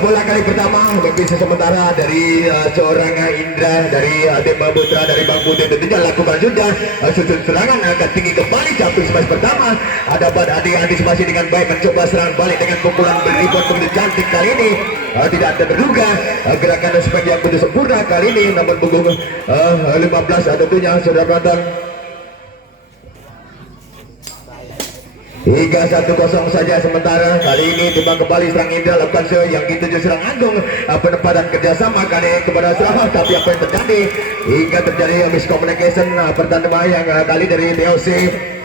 Bola kali pertama berpisah sementara dari seorang Indra dari Demba Putra dari Bang Putih, tentunya lakukan sudah susun serangan angkat tinggi kembali campur smash pertama. Ada Adi antisipasi dengan baik mencoba serang balik dengan pukulan berribut begitu cantik kali ini. Tidak terduga gerakan spek yang begitu sempurna kali ini, namun punggung 15 tentunya sudah penonton. Hingga 1-0 saja sementara. Kali ini timbang kembali serang Indra lakukan yang dituju serang Agung. Penempatan kerjasama kali kepada Serah, tapi apa yang terjadi hingga terjadi miscommunication pertandingan yang kali dari TOC.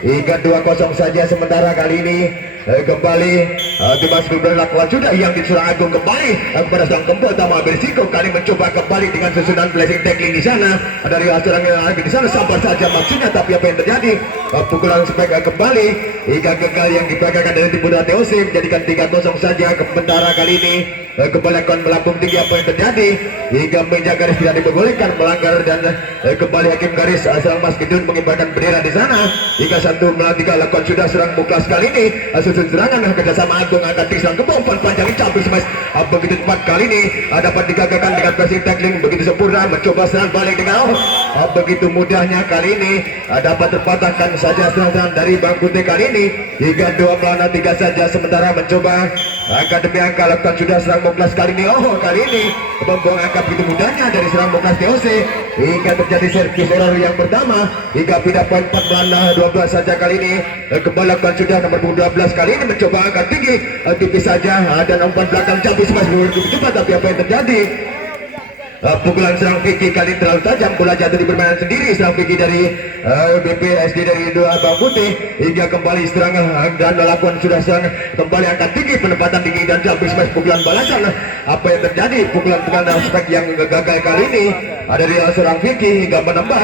Hingga 2-0 saja sementara kali ini. Kembali Dimas Gubernur lakukan sudah yang diserang Agung kembali kepada serang Kempul Tama berisiko kali mencoba kembali dengan susunan blessing tackling di sana dari serang di sana, sabar saja maksudnya, tapi apa yang terjadi pukulan spek kembali hingga gagal yang dibanggakan dari tim Putra TOC menjadikan 3-0 saja. Sementara kali ini kembali akan melambung tinggi apa yang terjadi hingga menjaga garis tidak diperbolehkan melanggar dan kembali hakim garis serang Mas Kidun mengibarkan bendera di sana hingga 1-3 lakukan sudah serang Muklas kali ini susun serangan kerjasama Agung angkat tinggi serang kembang panjang campur smash begitu cepat kali ini dapat digagalkan dengan pressing tackling begitu sempurna, mencoba serang balik dengan begitu mudahnya kali ini dapat terpatahkan saja serangan dari Bang Putih kali ini hingga 2-3 saja. Sementara mencoba angkat demi angka lakukan sudah serang Muklas kali ini. Kali ini membuang angka begitu mudahnya dari serang Muklas TOC hingga terjadi servis error yang pertama hingga pindah poin 4-12 saja kali ini. Kembali lakukan sudah nomor 12 kali ini mencoba angkat tinggi tipis saja dan umpan belakang campur smash begitu cepat, tapi apa yang terjadi pukulan serang Vicky kali terlalu tajam, bola jatuh di permainan sendiri. Serang Vicky dari BPSD dari dua Bang Putih hingga kembali serang dan melakukan sudah serang kembali angkat tinggi penempatan tinggi dan campur smash pukulan balasan. Apa yang terjadi pukulan aspek yang gagal kali ini dari serang Vicky hingga menambah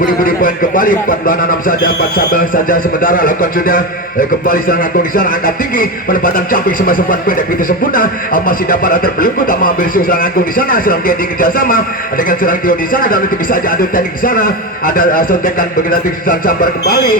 budi poin kembali 4-6 saja, 4 saja. Sementara lakukan sudah kembali serang Agung di sana angkat tinggi penempatan campur smash umpan pendek begitu sempurna, masih dapat terbelenggu tak mengambil serang Agung di sana. Serang dia di kerjasama dengan serang Tio di sana dan itu bisa saja ada teknik di sana, ada sontekan begitu serang sambar kembali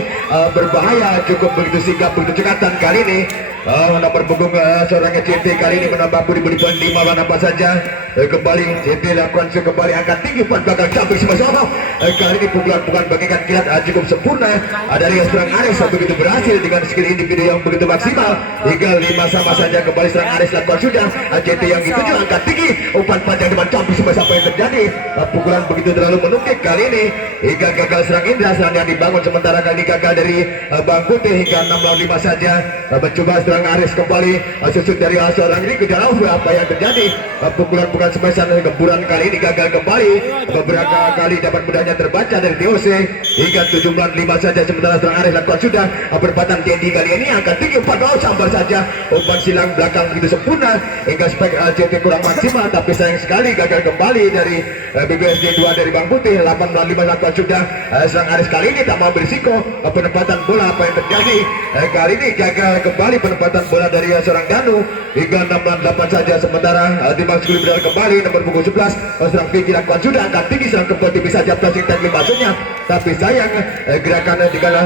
berbahaya cukup begitu sigap begitu cekatan kali ini. Nomor punggung seorang CT kali ini menambah budi poin 5 apa saja. Kembali CT lakukan kembali angkat tinggi puan gagal campur semua. Kali ini pukulan bagaikan kilat cukup sempurna dari serang Aris begitu berhasil dengan skill individu yang begitu maksimal hingga 5 sama saja. Kembali serang Aris lakukan sudah CT yang dituju angkat tinggi umpan panjang depan campur semua. Apa yang terjadi pukulan begitu terlalu menukik kali ini hingga gagal serang Indra. Serang yang dibangun sementara kali ini gagal dari Bang Putih hingga 6-5 saja. Mencoba serang Aris kembali susut dari seorang ini kejar apa yang terjadi pukulan smashan gemburan kali ini gagal kembali. Beberapa kali dapat mudahnya terbaca dari TOC hingga 7-5 saja. Sementara serang Aris lakukan sudah berpatang TND kali ini angkat tinggi umpan sambar saja umpan silang belakang begitu sempurna hingga spek CT kurang maksimal, tapi sayang sekali gagal kembali dari BBSD 2 dari Bang Putih. 8-5 lakukan sudah serang Aris kali ini tak mau berisiko penempatan bola. Apa yang terjadi kali ini gagal kembali penempatan bola dari seorang Danu hingga 6-8 saja. Sementara Dimas Gubernur kembali nomor punggung 11 serang Vicky lakukan sudah angkat tinggi serang kembali tipis saja pressing tackling maksudnya, tapi sayang gerakan dikala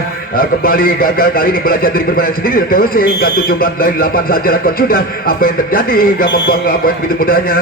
kembali gagal kali ini bola jatuh di permainan sendiri TOC hingga 7-8 saja lakukan sudah. Apa yang terjadi hingga membuang poin begitu mudahnya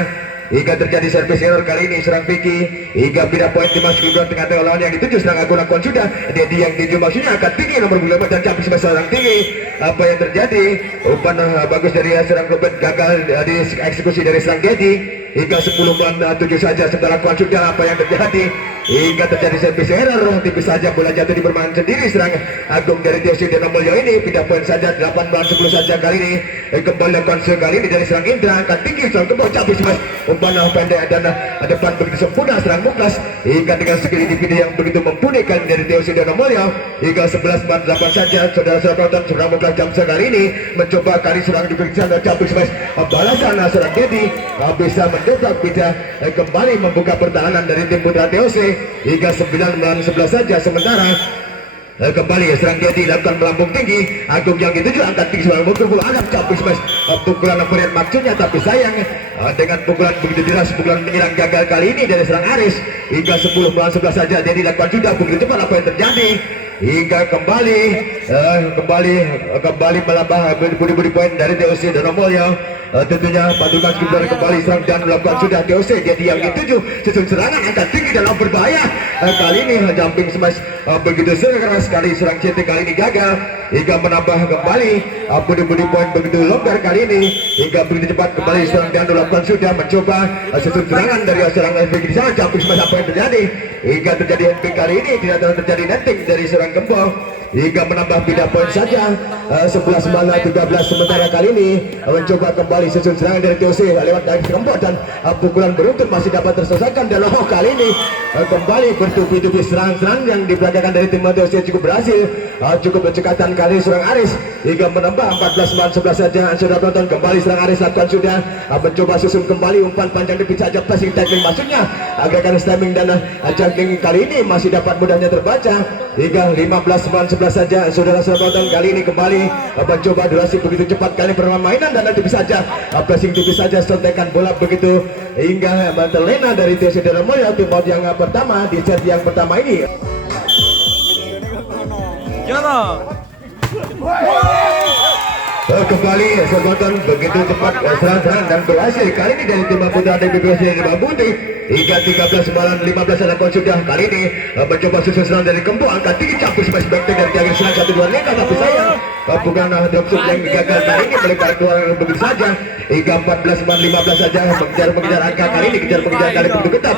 hingga terjadi servis error kali ini serang Vicky hingga pindah poin Dimas Gibran tengah lawan yang dituju serang Agung lakukan sudah Dedi yang dituju maksudnya akan tinggi nomor 15 dan campur sebesar serang tinggi. Apa yang terjadi umpan bagus dari serang Robert gagal di eksekusi dari serang Dedi hingga 10-7 saja. Setelah lakukan sudah apa yang terjadi hingga terjadi servis error tipis saja bola jatuh di permainan sendiri serang Agung dari Tiosi dan Mulyo ini pindah poin saja 8-10 saja kali ini. Kembali lakukan sekali ini dari serang Indra akan tinggi serang kembali campur sebesar umpan pendek dan depan begitu sempurna serang Muklas hingga dengan skill individu yang begitu mumpuni kali dari Tiosi dan Mulyo hingga 11-8 saja. Saudara-saudara penonton serang Muklas jam sekali ini mencoba kali serang diperiksa dan campur sebesar balasan serang Dedi bisa mendobrak bisa kembali membuka pertahanan dari tim Putra TOC hingga 9-11 saja. Sementara kembali serang dia dilakukan melambung tinggi. Agung yang dituju angkat tinggi sebagai mukul Adam campur smash pukulan varian maksudnya, tapi sayang dengan pukulan begitu deras, pukulan menyerang gagal kali ini dari serang Aris hingga 10 melawan 11 saja. Dia dilakukan sudah begitu cepat apa yang terjadi hingga kembali melambah budi poin dari TOC dan nomornya. Tentunya pasukan Skipper kembali serang dan melakukan sudah TOC. Jadi yang dituju susun serangan angkat tinggi dalam berbahaya. Kali ini jumping smash begitu keras sekali serang CT kali ini gagal hingga menambah kembali budi poin begitu longgar kali ini hingga begitu cepat kembali serang dan melakukan sudah mencoba susun serangan dari serang FBG di sana. Jumping smash apa yang terjadi hingga terjadi NP kali ini tidak terjadi netting dari serang Gembong hingga menambah beda poin saja 11 malah 13. Sementara kali ini mencoba kembali susun serangan dari TOC lewat dari Gembong dan pukulan beruntun masih dapat terselesaikan dan kali ini kembali bertubi-tubi serang-serang yang diperagakan dari tim TOC cukup berhasil, cukup bercekatan kali serang Aris hingga menambah 14 malah 11 saja. Sudah tonton kembali serang Aris lakukan sudah mencoba susun kembali umpan panjang lebih saja passing tackling maksudnya agakkan timing dan juggling kali ini masih dapat mudahnya terbaca hingga 15 malah 11 saja. Saudara-saudara tonton kali ini kembali mencoba durasi begitu cepat kali permainan dan nanti bisa saja pressing tipis saja sontekan bola begitu hingga terlena dari TOC dan Moyo tim yang pertama di set yang pertama ini. Kembali Sogoton begitu cepat serang-serang dan berhasil kali ini dari tim Putra dari BPS dari Bambuti hingga 13 malam 15 ada sudah kali ini mencoba susun serang dari Kempo angkat tinggi campur smash back dari jaring serang 1-2 lengkap tapi sayang bukan dropshot yang gagal kali ini melebar keluar begitu saja hingga 14 malam 15 saja mengejar angka kali ini mengejar kali begitu ketat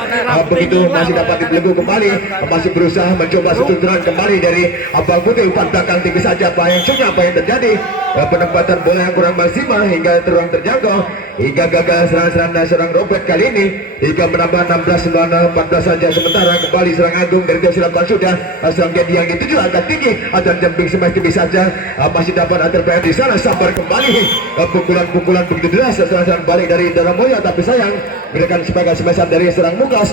begitu masih dapat dibelenggu kembali masih berusaha mencoba susun serang kembali dari Abang Putih umpan belakang tipis saja apa yang terjadi penempatan bola yang kurang maksimal hingga terang terjangkau hingga gagal serangan serang Robert kali ini hingga menambah 16 14 saja. Sementara kembali serang Agung dari Tio Silapan sudah serang Dedi yang dituju agak tinggi dan jumping smash tipis saja masih dapat terbayar di sana. Sabar kembali pukulan begitu deras serang balik dari Indra Moya tapi sayang berikan sebagai smash dari serang Mukas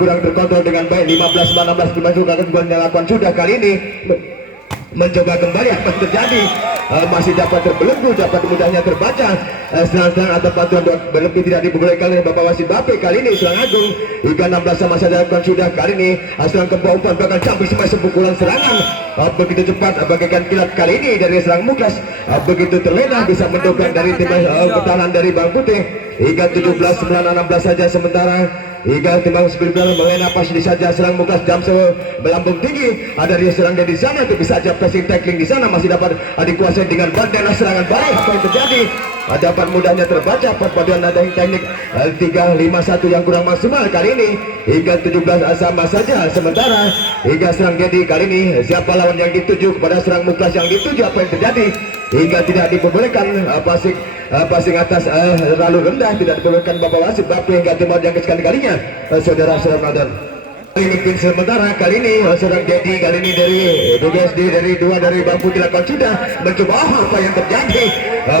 kurang terkontrol dengan baik. 15 16 dimasukkan akan melakukan sudah kali ini mencoba kembali apa yang terjadi masih dapat terbelenggu, dapat mudahnya terbaca serang-serang atau patuan berlebih tidak dibolehkan oleh Bapak Wasit Bape kali ini serang Agung hingga 16 sama saja lakukan sudah kali ini serang Kempo umpan bahkan campur semasa pukulan serangan begitu cepat bagaikan kilat kali ini dari serang Muklas begitu terlena bisa mendobrak dari tim pertahanan dari Bang Putih hingga 17 9 16 saja. Sementara hingga timbang sebelumnya melena pas di saja serang Muklas jam melambung tinggi ada dia serang dari sana itu bisa saja pressing tackling di sana masih dapat dikuasai dengan badan serangan balik. Apa yang terjadi dapat mudahnya terbaca perpaduan ada teknik 3-5-1 yang kurang maksimal kali ini hingga 17 sama saja. Sementara hingga serang Dedi kali ini siapa lawan yang dituju kepada serang Muklas yang dituju apa yang terjadi hingga tidak diperbolehkan passing atas terlalu rendah tidak diperbolehkan Bapak Wasit Bape hingga timur yang sekali-kalinya saudara-saudara nonton. Ini pin sementara kali ini serang Dedi kali ini dari BGSD dari 2 dari Bang Putih dilakukan sudah mencoba apa yang terjadi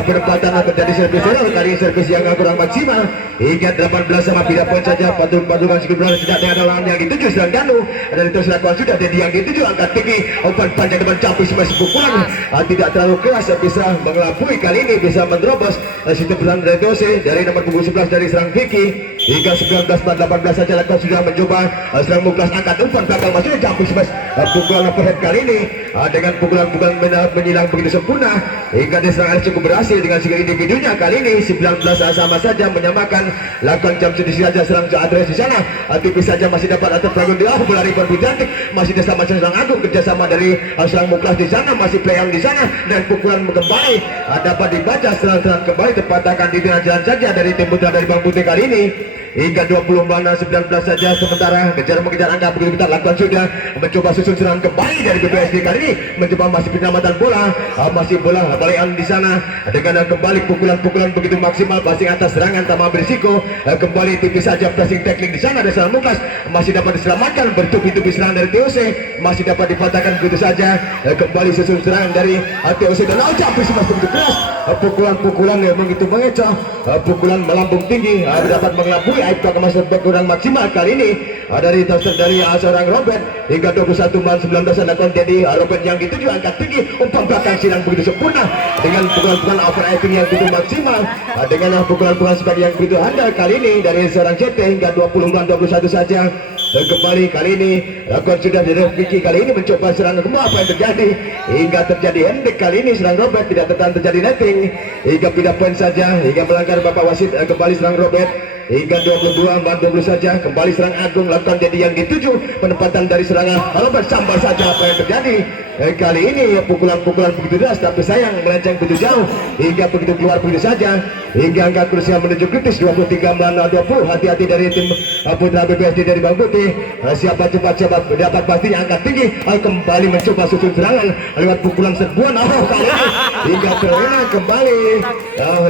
penempatan terjadi servis kali servis yang kurang maksimal hingga 18 sama beda poin saja. Pasukan Skipper tidak ada lawan yang dituju serang Danu dan itu dilakukan sudah Dedi yang dituju angkat tinggi umpan panjang depan campur semasa pukulan tidak terlalu keras bisa mengelabui kali ini bisa menerobos sistem pertahanan dari TOC dari nomor punggung 11 dari serang Vicky hingga 19 18 saja lakukan sudah mencoba serang Muklas angkat umpan gagal maksudnya campur smash pukulan overhead kali ini dengan pukulan menyilang begitu sempurna hingga diserang cukup berhasil dengan skill individunya kali ini 19 sama saja menyamakan lakukan jam sedisi saja serang adres di sana tipis saja masih dapat atas pelagun di bola rebound cantik masih bersama serang Agung kerjasama dari serang Muklas di sana masih playang di sana dan pukulan kembali dapat dibaca serang kembali terpatahkan di tengah jalan saja dari tim putra dari Bang Putih kali ini hingga 20 mana 19 saja. Sementara mengejar angka begitu kita lakukan sudah mencoba susun serangan kembali dari BPSD kali ini mencoba masih penyelamatan bola masih bola balikan di sana dengan kembali pukulan begitu maksimal passing atas serangan tanpa berisiko kembali tipis saja pressing tackling di sana dari serang Muklas masih dapat diselamatkan bertubi-tubi serangan dari TOC masih dapat dipatahkan begitu saja kembali susun serangan dari TOC dan campur semasa begitu keras pukulan yang begitu mengecoh pukulan melambung tinggi dapat mengelabui Aibka masih berkurang maksimal kali ini dari seorang Robert hingga 21-19 adakan jadi Robert yang dituju angkat tinggi umpan belakang silang begitu sempurna dengan pukulan-pukulan overacting yang begitu maksimal dengan pukulan-pukulan sebagai yang begitu handal kali ini dari seorang CT hingga 20-21 saja. Dan kembali kali ini lakukan sudah dari Vicky kali ini mencoba serangan kembali. Apa yang terjadi hingga terjadi hendek kali ini serang Robert tidak terjadi netting hingga pindah poin saja hingga melanggar bapak wasit. Kembali serang Robert hingga 22-20 saja. Kembali serang Agung lakukan jadi yang dituju penempatan dari serangan Robert sambar saja. Apa yang terjadi kali ini pukulan-pukulan begitu deras tapi sayang melenceng begitu jauh hingga begitu keluar begitu saja hingga angka krusial menuju kritis 23-20. Hati-hati dari tim Putra BPSD dari Bang Putih. Siapa cepat siapa dapat pastinya angkat tinggi. Kembali mencoba susun serangan lewat pukulan serbuan kali ini hingga terlena kembali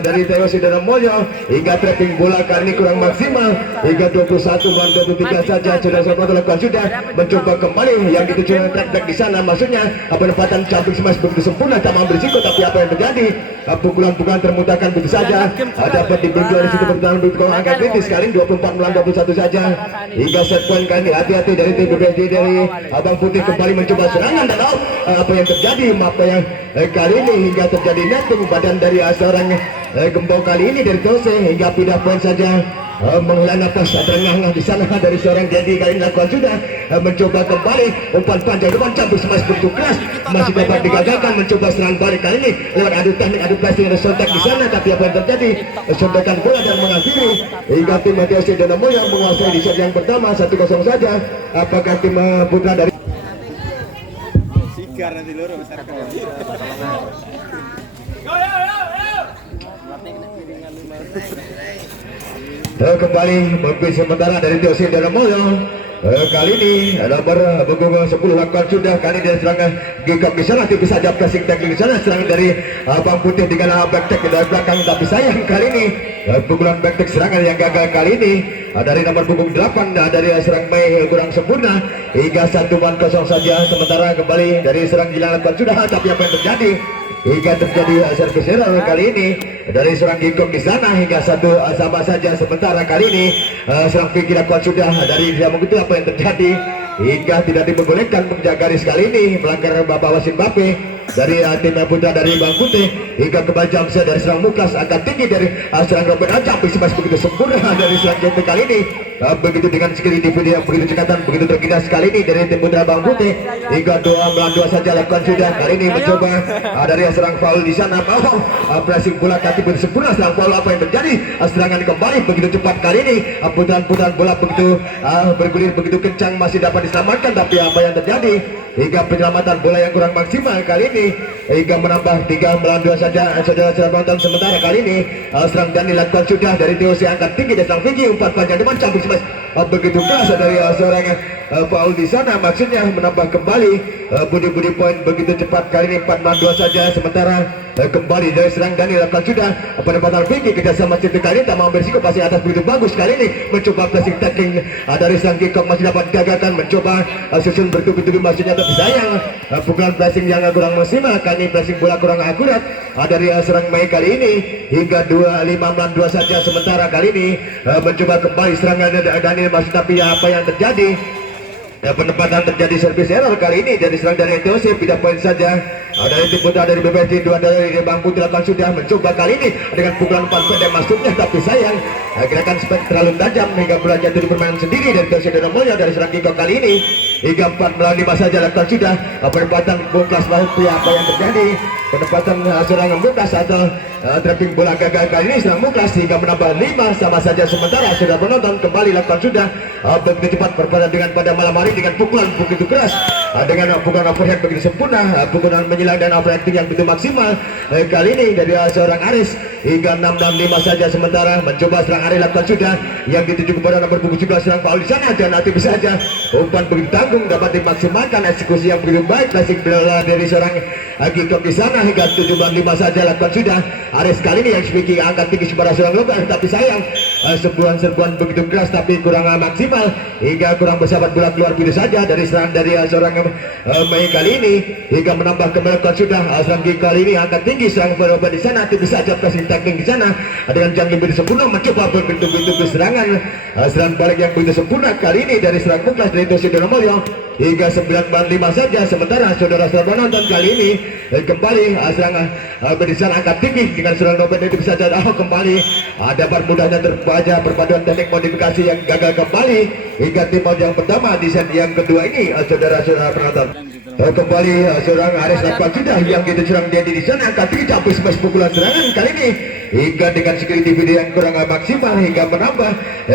dari Theo Sidarmoyo hingga trapping bola kali ini kurang maksimal hingga 21-23 saja. Sudah lakukan sudah mencoba kembali yang dituju track back di sana maksudnya penempatan jumping smash begitu sempurna tak mau berisiko tapi apa yang terjadi pukulan-pukulan termutahkan begitu saja dapat diberi dari situ bertahan begitu angka kritis kali 24-21 saja hingga set point kali ini. Hati-hati dari tim BPSD dari Abang Putih kembali mencoba serangan dan apa yang terjadi apa yang kali ini hingga terjadi netting badan dari seorang gembau kali ini dari Tose hingga pindah poin saja. Menghela nafas terengah-engah di sana dari seorang Jadi kali ini lakukan sudah mencoba kembali umpan panjang depan campur smash begitu keras masih dapat digagalkan mencoba serang balik kali ini lewat adu teknik adu placing ada sontak di sana tapi apa yang terjadi sontakan bola dan mengakhiri hingga tim Matiasi Danamo yang menguasai di set yang pertama 1-0 saja. Apakah tim Putra dari Sigar nanti loro masyarakat kembali memimpin sementara dari Tiosin Danamoyo. Kali ini nomor punggung 10 lakukan sudah kali ini serangan gigap di sana tapi saja pressing teknik di sana serangan dari Bang Putih dengan back tag dari belakang tapi sayang kali ini pukulan back tag serangan yang gagal kali ini dari nomor punggung 8 dari serang Mei kurang sempurna hingga 1-0 saja. Sementara kembali dari serang Gilang lakukan sudah tapi apa yang terjadi hingga terjadi servis error kali ini dari serang Gigong di sana hingga sama saja. Sementara kali ini serang Vicky lakukan sudah dari dia mengikuti apa yang terjadi hingga tidak diperbolehkan menjaga garis kali ini melanggar bapak wasit Bape dari tim Putra dari Bang Putih hingga kembali jam dari serang Mukas akan tinggi dari serang Robert Ajak masih begitu sempurna dari serang JP kali ini begitu dengan skill individu yang begitu cekatan begitu terkena sekali ini dari tim Putra Bang Putih hingga 2-2 saja lakukan sudah kali ini mencoba dari serang foul di sana pressing bola kaki begitu sempurna serang foul apa yang terjadi serangan kembali begitu cepat kali ini putaran-putaran bola begitu bergulir begitu kencang masih dapat diselamatkan tapi apa yang terjadi hingga penyelamatan bola yang kurang maksimal kali ini hingga menambah 3-2 saja saudara-saudara penonton. Sementara kali ini serang dan dilakukan sudah dari TOC angkat tinggi dan serang Vicky umpan panjang depan campur smash begitu keras dari seorang foul di sana maksudnya menambah kembali budi poin begitu cepat kali ini 4-2 saja. Sementara kembali dari serang Dani lakukan sudah penempatan Vicky kerjasama CT kali ini tak mau berisiko pasti atas begitu bagus kali ini mencoba pressing tackling dari serang Kikok masih dapat gagalkan mencoba susun bertubi-tubi maksudnya tapi sayang pukulan pressing yang kurang maksimal kali ini pressing bola kurang akurat dari serang Mei kali ini hingga 5-2 saja. Sementara kali ini mencoba kembali serangan Daniel masih tapi apa yang terjadi penempatan terjadi servis error kali ini dari serang dari TOC pindah poin saja dari tim Putra dari BPSD 2 dari Bang Putih lakukan sudah mencoba kali ini dengan pukulan umpan pendek masuknya tapi sayang gerakan spek terlalu tajam hingga bola jatuh di permainan sendiri dari TOC Danamoyo dari serang Kiko kali ini hingga 4-5 saja lakukan sudah penempatan Buklas Mahupri apa yang terjadi penempatan serangan Buklas atau trapping bola gagal kali ini serang Buklas hingga menambah 5 sama saja. Sementara sudah penonton kembali lakukan sudah begitu cepat berpadan dengan pada malam hari dengan pukulan begitu keras dengan pukulan overhead begitu sempurna pukulan menyilang dan overacting yang begitu maksimal kali ini dari seorang Aris hingga 6-5 saja. Sementara mencoba serang Aris lakukan sudah yang dituju kepada nomor punggung 17 serang Paul di sana dan nanti bisa saja umpan begitu tanggung dapat dimaksimalkan eksekusi yang begitu baik klasik bola dari seorang Kikok di sana hingga 7-5 saja lakukan sudah Aris kali ini yang speaking angkat tinggi kepada seorang Logan tapi sayang serbuan begitu keras tapi kurang maksimal hingga kurang bersahabat, bola keluar begitu saja dari serangan dari seorang Mei kali ini hingga menambah kembali sudah serang kali ini angkat tinggi serang berubah di sana, tapi saja kasih tackling di sana dengan jam lebih sempurna mencoba begitu serangan serangan balik yang begitu sempurna kali ini dari serang Muklas dari Tosi Donomulyo hingga 9-5 saja. Sementara saudara-saudara penonton kali ini kembali serangan berisan angkat tinggi dengan serangan Robert itu bisa jadi kembali dapat mudahnya terbaca perpaduan teknik modifikasi yang gagal kembali hingga tim yang pertama di set yang kedua ini saudara-saudara penonton. Kembali seorang Aris Lakwan sudah yang kita serang dia di sana angkat tinggi campur smash pukulan serangan kali ini hingga dengan skill individu yang kurang maksimal hingga menambah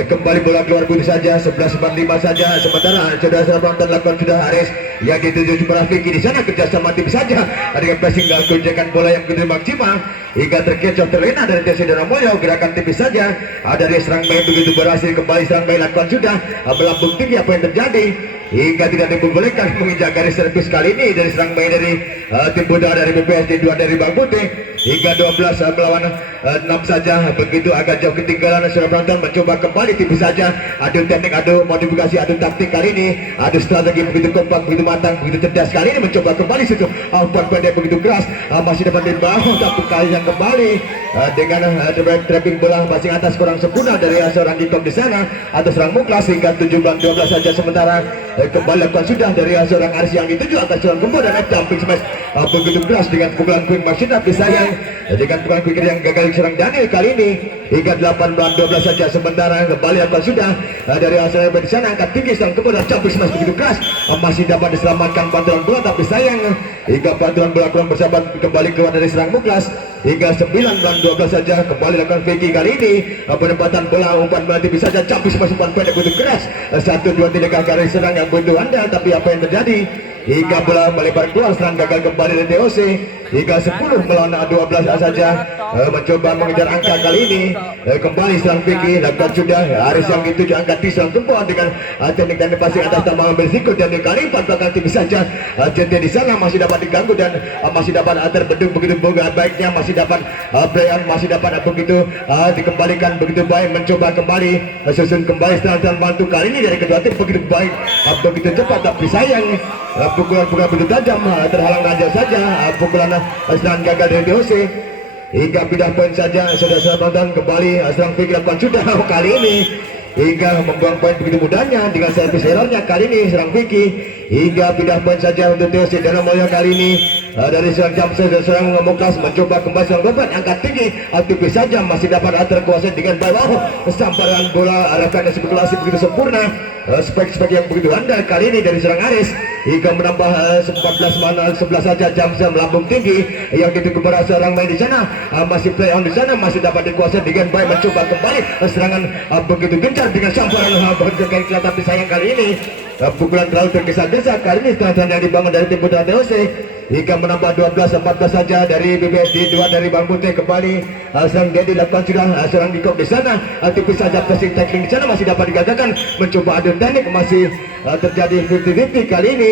kembali bola keluar begitu saja 11-5 saja. Sementara saudara-saudara penonton lakukan sudah Aris yang dituju Rafiki di sana kerjasama tim saja dengan passing dan gonjakan bola yang begitu maksimal hingga terkecoh terlena dari Tosi Donomulyo. Gerakan tipis saja dari serang main begitu berhasil kembali serang main lakukan sudah melambung tinggi. Apa yang terjadi hingga tidak diperbolehkan menginjak garis servis kali ini dari serang main dari tim muda dari BPSD 2 dari Bang Putih hingga 12 melawan 6 saja. Begitu agak jauh ketinggalan saudara penonton mencoba kembali tipis saja adu teknik, adu modifikasi, adu taktik kali ini, adu strategi begitu kompak, begitu matang, begitu cerdas kali ini mencoba kembali situ umpan pendek begitu keras masih dapat dibahu tapi kali yang kembali dengan trapping bola masing atas kurang sempurna dari seorang Gikom di sana atas serang Muklas hingga 17-12 saja. Sementara kembali lakukan sudah dari seorang Aris yang dituju atas seorang Gembor dan jumping smash begitu keras dengan pukulan quick machine tapi sayang dengan pukulan quick yang gagal serang Daniel kali ini hingga 18-12 saja. Sementara kembali lakukan sudah dari Australia di sana angkat tinggi serang Gembor dan jumping smash begitu keras masih dapat diselamatkan pantulan bola tapi sayang hingga pantulan bola kurang bersahabat kembali keluar dari serang Muklas hingga 9-12 saja. Kembali lakukan Vicky kali ini penempatan bola umpan bola tipis saja jumping smash umpan pendek begitu keras 1-2 garis serang yang begitu andal tapi apa yang terjadi hingga bola melebar keluar serang gagal kembali dari DOC hingga 10 melawan 12 saja. Mencoba mengejar angka kali ini kembali serang Vicky lakukan sudah Aris yang dituju angkat di serang Gembor dengan teknik dan passing atas tambah berisiko dan kali 4 belakang tipis saja. JT di sana masih dapat diganggu dan masih dapat terbendung begitu baiknya, masih dapat play on, masih dapat begitu dikembalikan begitu baik, mencoba kembali susun kembali serangan bantu kali ini dari kedua tim begitu baik begitu cepat tapi sayang pukulan begitu tajam terhalang raja saja pukulan serangan gagal dari DOC hingga pindah poin saja. Saudara-saudara penonton kembali serang Vicky lakukan sudah kali ini hingga membuang poin begitu mudahnya dengan servis errornya kali ini serang Vicky hingga pindah poin saja untuk Tosi Donomulyo kali ini dari serang Jamsel dan serang Muklas mencoba kembali serang Robert angkat tinggi tipis saja masih dapat terkuasai dengan bawah samparan bola arahkan spekulasi begitu sempurna spek-spek yang begitu andal kali ini dari serang Aris hingga menambah 14-11 saja. Jamsel melambung tinggi yang dituju kepada seorang main di sana masih play on di sana masih dapat dikuasai dengan baik mencoba kembali serangan begitu gencar dengan samparan begitu tapi sayang kali ini pukulan terlalu tergesa-gesa kali ini setelah yang dibangun dari tim putra TOC hingga menambah 12-14 saja dari BBSD 2 dari Bang Putih. Kembali serang Dedi lakukan sudah serang Gikom di sana tipis saja passing tackling di sana masih dapat digagalkan mencoba adu teknik masih terjadi 50-50 kali ini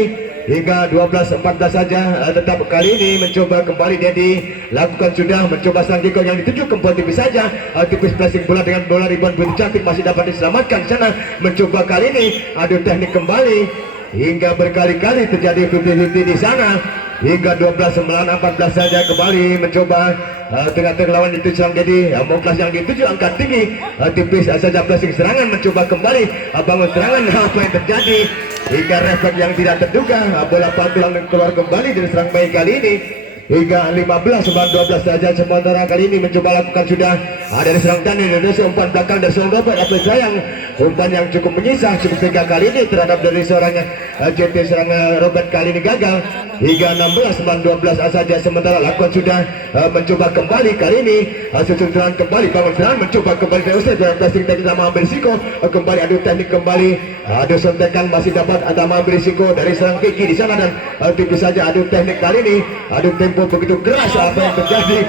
hingga 12-14 saja. Tetap kali ini mencoba kembali Dedi lakukan sudah mencoba serang Gikom yang dituju kembali tipis saja tipis passing bola dengan bola rebound begitu cantik masih dapat diselamatkan di sana mencoba kali ini adu teknik kembali hingga berkali-kali terjadi 50-50 di sana hingga 12-14 saja. Kembali mencoba tengah-tengah lawan itu serang Dedi Muklas yang dituju angkat tinggi tipis saja passing serangan mencoba kembali bangun serangan apa yang terjadi hingga refleks yang tidak terduga bola pantulan keluar kembali dari serang Mei kali ini hingga 15-12 saja. Sementara kali ini mencoba lakukan sudah dari serang Daniel dari umpan belakang dari seorang Robert apa sayang umpan yang cukup menyisa cukup tega kali ini terhadap dari seorang JT serang Robert kali ini gagal hingga 16-12 saja. Sementara lakukan sudah mencoba kembali kali ini susun serangan kembali bangun serangan mencoba kembali terusnya dengan passing teknik sama ambil risiko kembali adu teknik kembali adu sontekan masih dapat atama ambil risiko dari serang Vicky di sana dan tipis saja adu teknik kali ini adu tempo begitu keras apa yang terjadi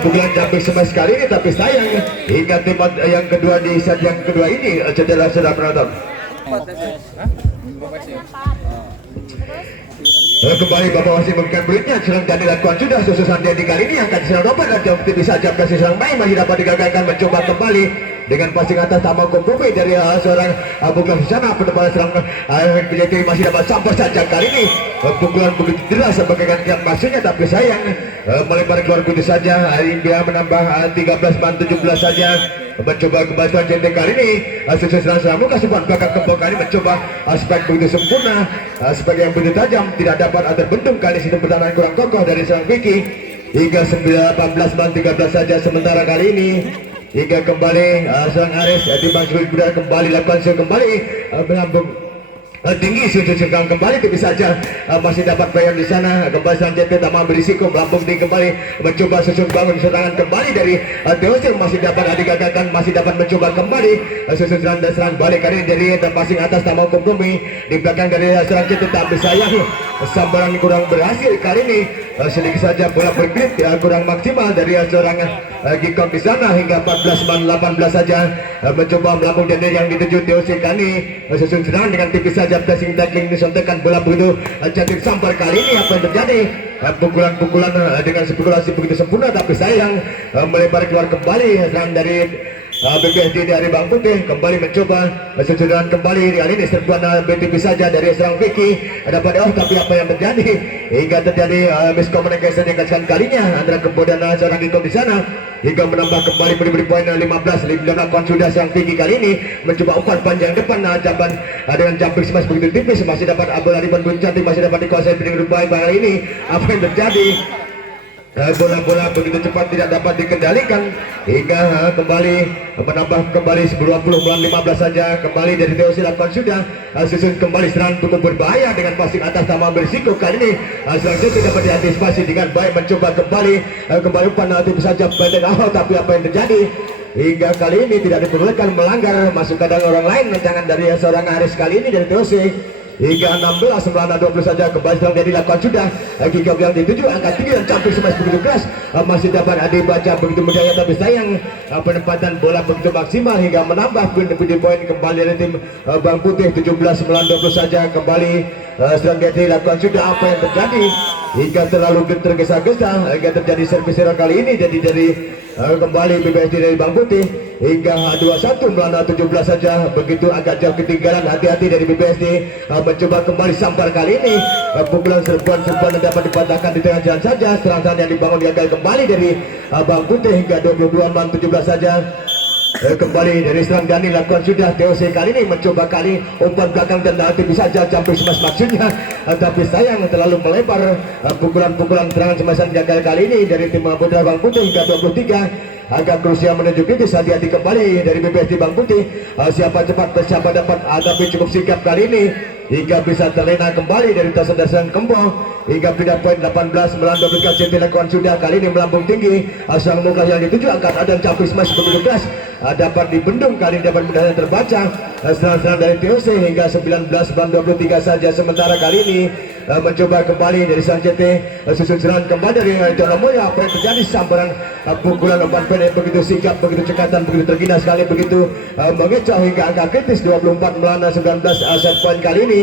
pukulan jumping smash kali ini tapi sayang hingga tim yang kedua di set yang kedua ini cedera sudah penonton Kembali Bapak wasit memberikan beritnya, serang dan dilakukan sudah sususan Dedi kali ini angkat serang dapat dan jauh bisa jam kasih serang main masih dapat digagalkan mencoba kembali dengan passing atas tambah kompromi dari seorang bukan di sana penempatan serang PJT masih dapat sampai saja kali ini pukulan begitu jelas sebagaikan maksudnya tapi sayang melebar keluar begitu saja. India menambah 13-17 saja mencoba kembali JT kali ini sukses serang muka sebuah belakang kembang kali mencoba aspek begitu sempurna sebagai yang begitu tajam tidak dapat terbendung kali situ pertahanan kurang kokoh dari serang Vicky hingga 18-13 saja sementara kali ini hingga kembali serang Aris dimasukkan kembali lakukan kembali melambung tinggi sudut kembali tapi saja masih dapat bayar di sana kembali serang JT tak mau berisiko melambung tinggi kembali mencoba susun bangun serangan kembali dari Teosir masih dapat digagalkan masih dapat mencoba kembali susun serang dan serang balik kali ini dari passing atas tak mau kompromi di belakang dari serang JT tapi sayang sambaran kurang berhasil kali ini sedikit saja bola bergrip kurang maksimal dari seorang Gikon di sana hingga 14-18 saja mencoba melambung dan yang dituju Teosir kali susun serangan dengan tipis saja passing tackling disontekan bola begitu cantik sambar kali ini apa yang terjadi pukulan-pukulan dengan spekulasi begitu sempurna tapi sayang melebar keluar kembali serang dari BPSD dari Bang Putih kembali mencoba sesudahan kembali kali ini serbuan BTP saja dari serang Vicky dapat tapi apa yang terjadi hingga terjadi miscommunication yang kesekian kalinya antara kemudian seorang Gikon di sana hingga menambah kembali beri poin 15 dilakukan sudah serang Vicky kali ini mencoba umpan panjang depan jaban dengan jumping smash begitu tipis masih dapat bola riban cantik masih dapat dikuasai dengan baik kali ini apa yang terjadi bola-bola begitu cepat tidak dapat dikendalikan hingga kembali menambah kembali 20 bulan 15 saja kembali dari Teosir lakukan sudah susun kembali serang cukup berbahaya dengan passing atas sama berisiko kali ini selanjutnya dapat diantisipasi dengan baik mencoba kembali umpan nanti saja pendek tapi apa yang terjadi hingga kali ini tidak diperbolehkan melanggar masuk kandang orang lain rencangan dari seorang Aris kali ini dari Teosir hingga 16-20 saja kembali serang jadi lakukan sudah Gikon yang dituju angka tinggi dan campur smash begitu keras masih dapat dibaca begitu mudahnya tapi sayang penempatan bola begitu maksimal hingga menambah poin kembali dari tim Bang Putih 17-20 saja kembali serang jadi lakukan sudah apa yang terjadi hingga terlalu tergesa-gesa hingga terjadi servis kali ini jadi dari kembali BPSD dari Bang Putih hingga 21 melawan 17 saja begitu agak jauh ketinggalan hati-hati dari BPSD mencoba kembali sambar kali ini pukulan serbuan yang dapat dipatahkan di tengah jalan saja serangan yang dibangun gagal kembali dari Bang Putih hingga 22 melawan 17 saja kembali dari serang Dani lakukan sudah TOC kali ini mencoba kali umpan belakang dan bisa saja campur smash maksudnya tapi sayang terlalu melebar pukulan-pukulan serangan smash gagal kali ini dari tim Putra Bang Putih hingga 23 agak krusial menuju kritis hati-hati kembali dari BPSD Bang Putih siapa cepat siapa dapat tapi cukup sikap kali ini hingga bisa terlena kembali dari dasar-dasar Kembo hingga pindah poin 18 melawan 12 CT lakukan sudah kali ini melambung tinggi asal muka yang dituju angkat dan campur smash begitu keras dapat dibendung kali dapat mudahnya terbaca serangan dari TOC hingga 19-23 saja sementara kali ini mencoba kembali dari sang CT susun serangan kembali dari Jono Moya apa yang terjadi sambaran pukulan umpan pendek begitu sigap begitu cekatan begitu tergina sekali begitu mengecoh hingga angka kritis 24 melawan 19 set point kali ini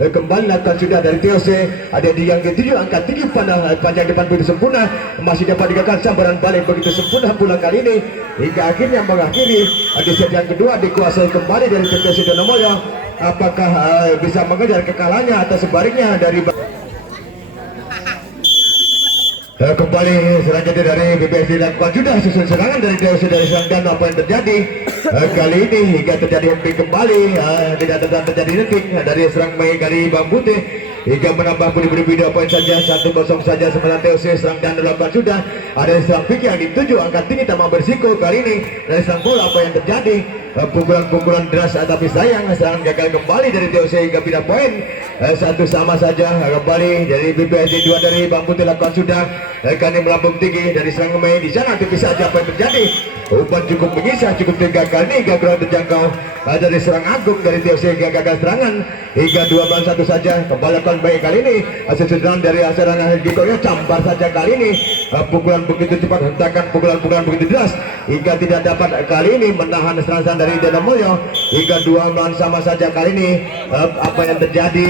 kembali lakukan sudah dari TOC ada di yang ketujuh angka tinggi pandang panjang depan begitu sempurna masih dapat digagalkan sambaran balik begitu sempurna pula kali ini hingga akhirnya mengakhiri di set yang kedua dikuasai kembali dari TOC Jono Moya apakah bisa mengejar kekalahannya atau sebaliknya dari kembali selanjutnya dari BPSD lakukan sudah susun serangan dari TOC dari Sangdan apa yang terjadi kali ini hingga terjadi henti kembali tidak terjadi detik dari serang Mei dari Bang Putih hingga menambah beri video poin saja 1-0 saja sementara TOC serang dan lakukan sudah ada serang Vicky yang dituju angkat tinggi tak mau berisiko kali ini dari serang bola apa yang terjadi pukulan-pukulan deras tapi sayang serangan gagal kembali dari TOC hingga pindah poin satu sama saja kembali dari BPSD 2 dari Bang Putih lakukan sudah kali melambung tinggi dari serang Mei di sana tapi saja apa yang terjadi umpan cukup menyisa cukup tiga kali gagal terjangkau dari serang Agung dari TOC hingga gagal serangan hingga 2-1 saja kembali lakukan baik kali ini. Sesudah dari serangan Gikoyo campar saja kali ini. Pukulan begitu cepat, hentakan pukulan begitu deras hingga tidak dapat kali ini menahan serangan dari Danamulyo. Hingga dua melawan sama saja kali ini. Apa yang terjadi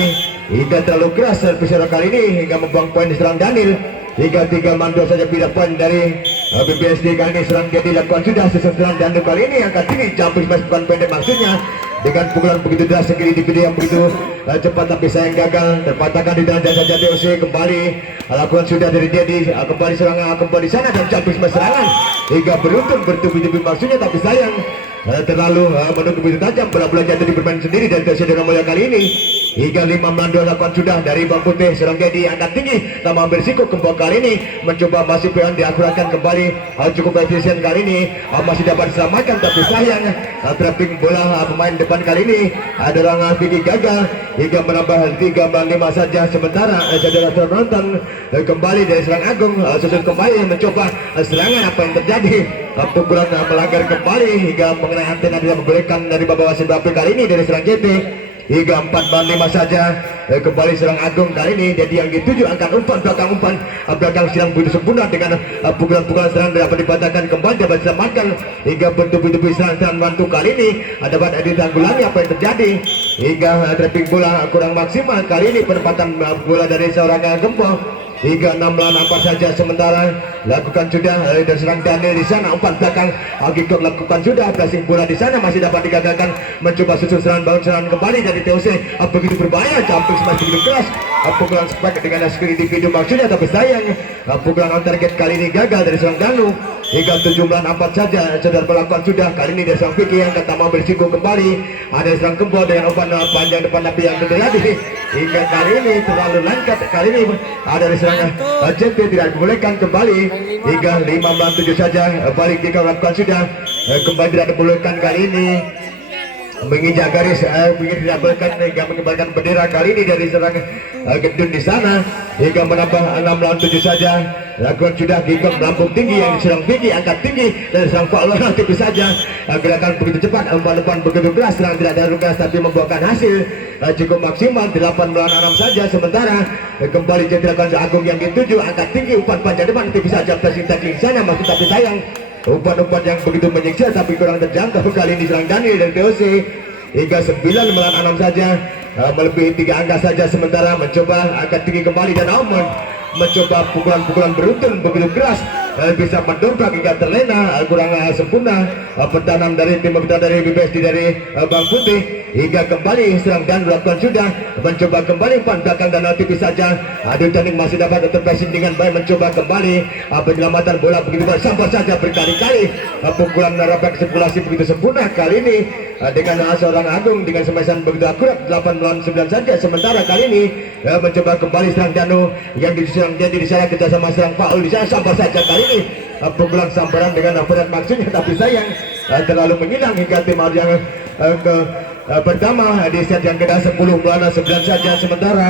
hingga terlalu keras servis kali ini hingga membuang poin serang Daniel. Hingga 3 mandor saja pindah poin dari BBSD kali ini. Serang dia dilakukan sudah sesudah Daniel kali ini angkat tinggi jump smash bukan pendek maksudnya dengan pukulan begitu deras sekali di video yang begitu cepat tapi sayang gagal terpatahkan di dalam jasa DOC. Kembali lakukan sudah dari Dedi kembali serangan kembali sana dan jump smash serangan hingga beruntun bertubi-tubi maksudnya tapi sayang terlalu menunggu begitu tajam. Bola-bola jatuh di bermain sendiri dan Tersedia Mulia kali ini hingga 5 mandor lakukan sudah dari Bang Putih. Serang Dedi angkat tinggi tak ambil risiko kembali kali ini mencoba masih pengen diakuratkan kembali cukup efisien kali ini masih dapat diselamatkan tapi sayang trapping bola pemain depan kali ini adalah Vicky gagal hingga menambah 3-5 saja. Sementara saudara penonton kembali dari Serang Agung susun kembali mencoba serangan apa yang terjadi pukulan melanggar kembali hingga mengenai antena tidak memberikan dari bawah wasit Bape kali ini dari Serang JT hingga 4-5 saja. Kembali Serang Agung kali ini jadi yang dituju angkat umpan belakang serang begitu sempurna dengan pukulan-pukulan serang dapat dipatahkan kembali dapat diselamatkan hingga bertubi-tubi serang bantu kali ini dapat ditanggulangi apa yang terjadi hingga trapping bola kurang maksimal kali ini penempatan bola dari seorang Gempol hingga 6-4 saja. Sementara lakukan sudah dan serang Daniel di sana umpan belakang Agikok lakukan sudah passing bola di sana masih dapat digagalkan mencoba susun serangan kembali dari TOC begitu berbahaya jumping smash begitu keras pukulan spike dengan skill individu maksudnya tapi sayang pukulan on target kali ini gagal dari serang Danu hingga 7-4 saja. Saudara melakukan sudah kali ini dari serang Vicky yang kata mau berisiko kembali ada serang Gempol dengan umpan panjang depan tapi yang terjadi hingga kali ini terlalu langkat kali ini ada dari serang JT tidak dibolehkan kembali hingga 5-7 saja. Balik jika melakukan sudah kembali tidak dibolehkan kali ini menginjak garis ingin dilakukan hingga mengibarkan bendera kali ini dari serang Gedun di sana hingga menambah 6-7 saja. Lakukan sudah gigam melambung tinggi yang diserang Vicky angkat tinggi dan serang Pak Lona tipis saja gerakan begitu cepat umpan begitu keras serang tidak ada luka tapi membuahkan hasil cukup maksimal 8-6 saja. Sementara kembali jadi lakukan Agung yang dituju angkat tinggi umpan panjang depan tipis saja passing tackling sana masih tapi sayang umpan-umpan yang begitu menyiksa tapi kurang terjangkau kali ini serang Daniel dan TOC hingga 9-6 saja melebihi 3 angka saja. Sementara mencoba angkat tinggi kembali dan Almond mencoba pukulan-pukulan beruntun begitu keras bisa mendongkrak hingga terlena kurang sempurna pertahanan dari tim dari BBSD dari Bang Putih hingga kembali serang dan melakukan sudah mencoba kembali umpan belakang dan tipis saja. Adu tanding masih dapat terpassing dengan baik mencoba kembali penyelamatan bola begitu sampai saja berkali-kali pukulan menerapkan sirkulasi begitu sempurna kali ini dengan seorang Agung dengan smasan begitu akurat 8-9 saja. Sementara kali ini mencoba kembali serang Danu yang diserang jadi di sana kita sama serang Paul di sana sampai saja kali ini pukulan sambaran dengan berat maksudnya tapi sayang terlalu menyilang hingga tim yang pertama di set yang kedua 10-9 saja. Sementara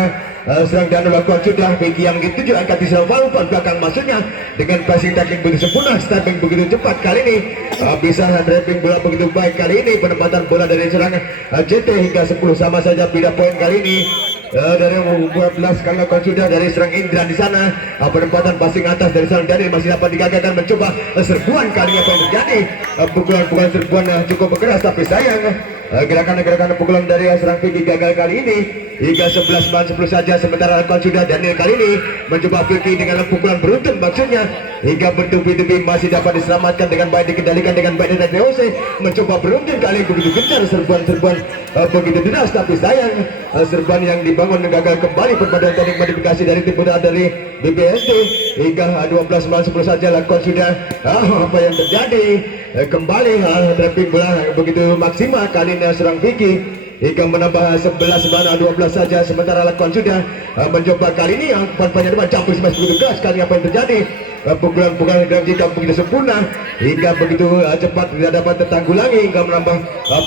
serang Danu lakukan sudah Vicky yang dituju angkat di serang umpan belakang maksudnya dengan passing tackling begitu sempurna stepping begitu cepat kali ini bisa driving bola begitu baik kali ini penempatan bola dari serang JT hingga 10 sama saja pindah poin kali ini dari 12 kali lakukan sudah dari serang Indra di sana penempatan passing atas dari serang Daniel masih dapat digagalkan mencoba serbuan kali apa yang terjadi pukulan serbuan cukup keras tapi sayang gerakan-gerakan pukulan dari serang Vicky gagal kali ini hingga 11-10 saja. Sementara lakukan sudah Daniel kali ini mencoba Vicky dengan pukulan beruntun maksudnya hingga bertubi-tubi masih dapat diselamatkan dengan baik dikendalikan dengan baik dari DOC mencoba beruntun kali begitu gencar serbuan-serbuan begitu deras tapi sayang serbuan yang dibangun gagal kembali perpaduan teknik modifikasi dari tim bola dari BBSD hingga 12-10 saja. Lakukan sudah apa yang terjadi kembali trapping bola begitu maksimal kali ini serang Vicky hingga menambah 11-12 saja. Sementara lakukan sudah mencoba kali ini yang panjang depan campur smash begitu keras kali apa yang terjadi pukulan-pukulan dan jika begitu sempurna hingga begitu cepat tidak dapat tertanggulangi hingga menambah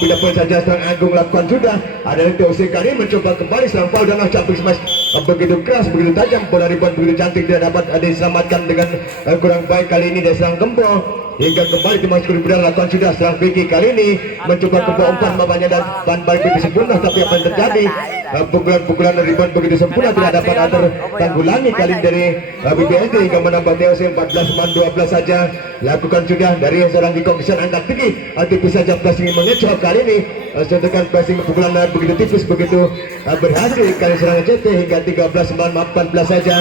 pindah poin saja. Serang Agung lakukan sudah ada TOC kali mencoba kembali serang Paul dan campur smash begitu keras begitu tajam bola rebound begitu cantik tidak dapat diselamatkan dengan kurang baik kali ini dari serang Gempol hingga kembali dimasuki udara lakukan sudah serang Vicky kali ini mencoba kebawah umpan mamanya dan ban balik begitu sempurna, tapi apa yang terjadi pukulan rebound begitu sempurna tidak dapat tertanggulangi kali dari BBSD hingga menambah TOC 14-12 saja. Lakukan sudah dari seorang Giko bisa angkat tinggi, tipis saja passing mengecoh kali ini sentuhan passing pukulan begitu tipis begitu berhasil kali serangan CT hingga 13-14 saja.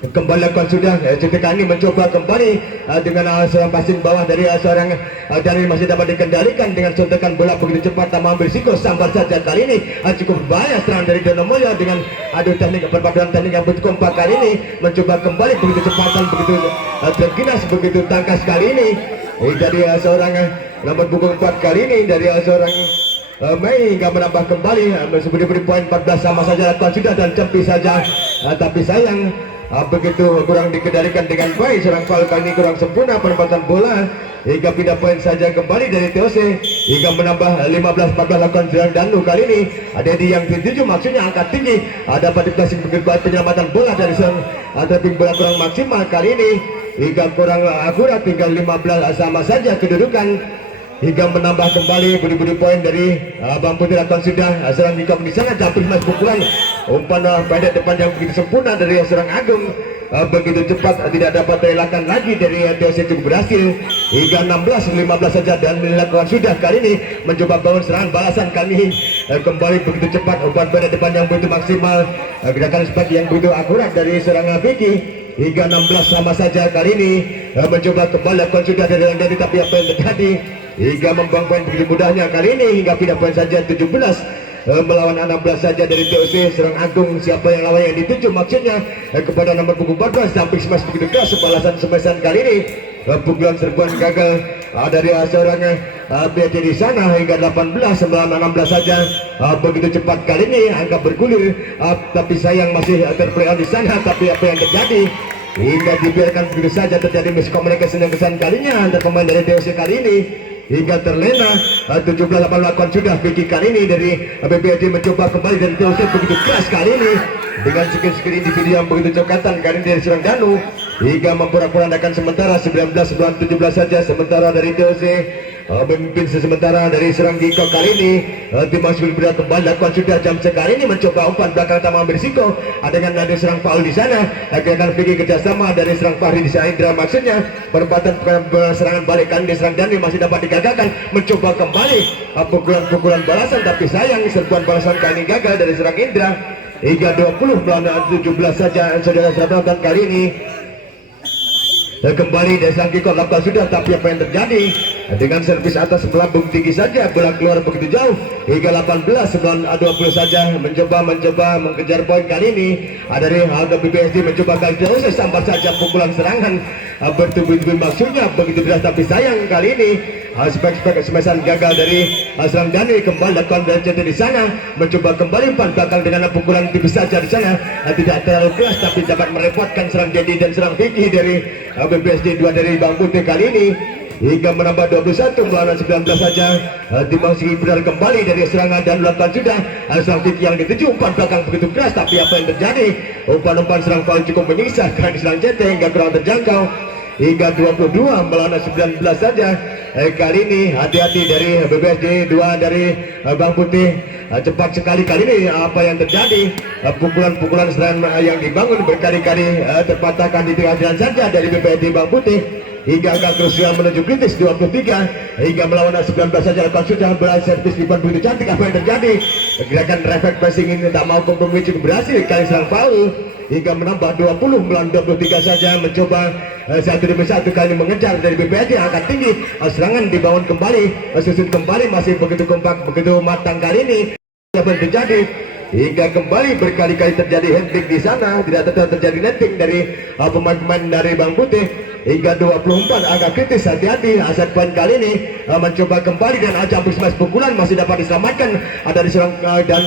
Kembali lakukan sudah CT kali ini mencoba kembali dengan seorang passing bawah dari seorang dari masih dapat dikendalikan dengan suntikan bola begitu cepat tanpa berisiko, sambar saja kali ini cukup berbahaya serangan dari Dono Mulyo dengan adu teknik perpaduan teknik yang begitu kompak kali ini mencoba kembali begitu cepatan begitu terginas begitu tangkas kali ini dari seorang nomor punggung 4 kali ini dari seorang Mei hingga menambah kembali beri poin 14 sama saja lakukan sudah dan cempi saja tapi sayang begitu kurang dikendalikan dengan baik, serang foul kali ini kurang sempurna penempatan bola hingga pindah poin saja kembali dari TOC hingga menambah 15-14 lakukan serang Danu kali ini ada di yang 7 maksudnya angkat tinggi dapat dikasih begitu baik penyelamatan bola dari serang tapi bola kurang maksimal kali ini hingga kurang akurat tinggal 15 sama saja kedudukan hingga menambah kembali budi-budi poin dari Bang Putih lakukan sudah serang Giko di sana tapi mas pukulan umpan pendek depan yang begitu sempurna dari serang Agung begitu cepat tidak dapat terelakkan lagi dari TOC cukup berhasil hingga 16-15 saja dan dilakukan sudah kali ini mencoba bangun serangan balasan kali ini kembali begitu cepat umpan pendek depan yang begitu maksimal gerakan seperti yang begitu akurat dari serang Vicky hingga 16 sama saja kali ini mencoba kembali lakukan sudah dari tapi apa yang terjadi hingga membuang poin begitu mudahnya kali ini hingga pindah poin saja 17 melawan 16 saja dari TOC serang Agung. Siapa yang lawan yang dituju maksudnya kepada nomor punggung 14 samping smash begitu keras balasan smashan kali ini pukulan serbuan gagal dari seorang BD di sana hingga 18 melawan 16 saja begitu cepat kali ini angka bergulir tapi sayang masih terplay on di sana tapi apa yang terjadi hingga dibiarkan begitu saja terjadi miskomunikasi yang kesan kalinya antar pemain dari TOC kali ini hingga terlena 17-8 lakukan sudah Vicky kali ini dari BBD mencoba kembali dari TOC begitu keras kali ini dengan skill individu yang begitu cekatan kali ini dari serang Danu hingga memporak-porandakan sementara 19-17 saja sementara dari TOC memimpin sementara dari serang Giko kali ini dimasuki berat kembali lakukan sudah jam sekali ini mencoba umpan belakang tanpa berisiko dengan ada serang foul di sana akan Vicky kerjasama dari serang Fahri di Indra maksudnya perempatan serangan balik kali ini serang Dani masih dapat digagalkan mencoba kembali pukulan balasan tapi sayang serbuan balasan kali ini gagal dari serang Indra hingga 20 melawan 17 saja saudara-saudara kali ini kembali dari sang Giko lakukan sudah tapi apa yang terjadi dengan servis atas melambung tinggi saja bola keluar begitu jauh hingga 18-20 saja mencoba mengejar poin kali ini dari Aldo BBSD mencoba kali terus sambar saja pukulan serangan bertubi-tubi maksudnya begitu deras tapi sayang kali ini spek smashan gagal dari serang Dani kembali lakukan dari CT di sana mencoba kembali umpan belakang dengan pukulan tipis saja di sana tidak terlalu keras tapi dapat merepotkan serang Dedi dan serang Vicky dari BBSD 2 dari Bang Putih kali ini hingga menambah 21 melawan 19 saja dimasuki benar kembali dari serangan dan lakukan sudah serang Vicky yang dituju umpan belakang begitu keras tapi apa yang terjadi umpan serang foul cukup menyiksa karena serang CT hingga kurang terjangkau hingga 22 melawan 19 saja kali ini hati-hati dari BBSD 2 dari Bang Putih cepat sekali kali ini apa yang terjadi pukulan-pukulan serangan yang dibangun berkali-kali terpatahkan di tengah jalan saja dari BBSD Bang Putih hingga agak krusial menuju kritis 23 hingga melawan 19 saja lepas sudah berhasil servis rebound begitu cantik apa yang terjadi gerakan refleks passing ini tak mau kompromi cukup berhasil kali serang foul hingga menambah 20 melawan 23 saja mencoba satu demi satu kali mengejar dari BBSD angkat tinggi serangan dibangun kembali susun kembali masih begitu kompak begitu matang kali ini apa yang terjadi hingga kembali berkali-kali terjadi handling di sana tidak terjadi netting dari pemain-pemain dari Bang Putih hingga 24 agak kritis hati-hati aset poin kali ini mencoba kembali dan campur smash pukulan masih dapat diselamatkan ada diserang dan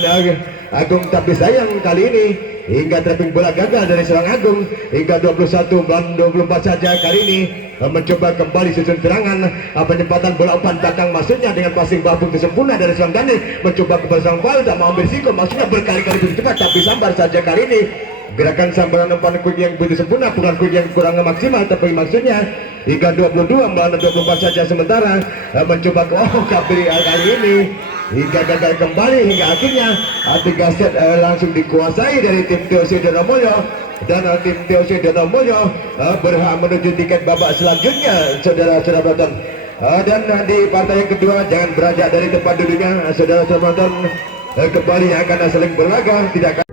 Agung tapi sayang kali ini hingga trapping bola gagal dari serang Agung hingga 21 dan 24 saja kali ini mencoba kembali susun serangan penyempatan bola umpan belakang maksudnya dengan passing babung sempurna dari serang Daniel mencoba ke serang foul tak mau ambil risiko maksudnya berkali-kali begitu cepat tapi sambar saja kali ini gerakan sambaran umpan quick yang begitu sempurna, bukan quick yang kurang maksimal, tapi maksudnya hingga 22 melawan 24 saja sementara mencoba ke kali ini hingga gagal kembali hingga akhirnya 3 set langsung dikuasai dari tim TOC Donomulyo, dan tim TOC Donomulyo berhak menuju tiket babak selanjutnya, saudara-saudara penonton. Dan di partai yang kedua, jangan beranjak dari tempat duduknya, saudara-saudara penonton. Kembali akan saling berlaga, tidak akan